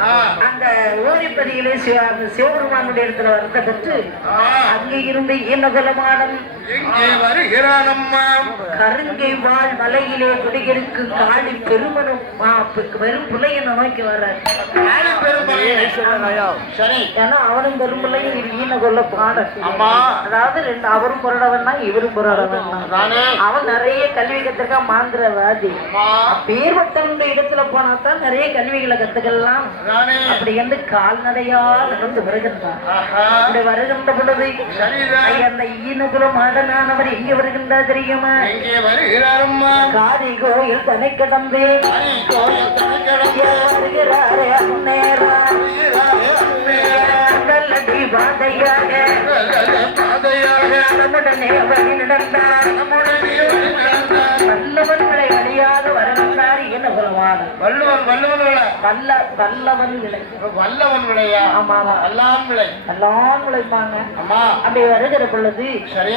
ஆ. அந்த ஓரிப்பதியிலே சிவபெருமானுடைய இடத்துல வரத்தை பெற்று ஆ. அங்கே இருந்து வருகிறானம்மா கருங்கை வாழ் மலையிலே குடியிருக்கும் காளி பெருமனும் பெரும் பிள்ளையனை நோக்கி வர்றார் சரி. ஏன்னா அவனும் பெரும் பிள்ளையும் இது ஈனகொல்ல பாடல் ஆமா. அதாவது ரெண்டு அவரும் புரடவன் தான் இவரும் புரடவன் அவன் நிறைய கல்வி கத்திருக்கா மாந்திரவாதி. அம்மா பேர்வட்டவனுடைய இடத்துல போனா தான் நிறைய கல்விகளை கத்துக்கலாம். அப்படி என்று கால்நடையா நடந்து வருகின்றான். ஆஹா. அப்படி வருகின்ற பொழுது அந்த ஈனகுல மாடனானவர் எங்க வருகின்றார் தெரியுமா? காரி கோயில் தனை கிடந்து பாதையாக பாதையாக நம்முடனே வழி நடந்தார். வல்லவன்களை ஈனகுலமான வள்ளுவன் வள்ளுவன் விளை வல்ல வல்லவன் விளை வல்லவன் விளையா ஆமா ஆமா எல்லாம் விளை எல்லாம் உழைப்பாங்க அம்மா அப்படி வருகிற பொழுது. சரி.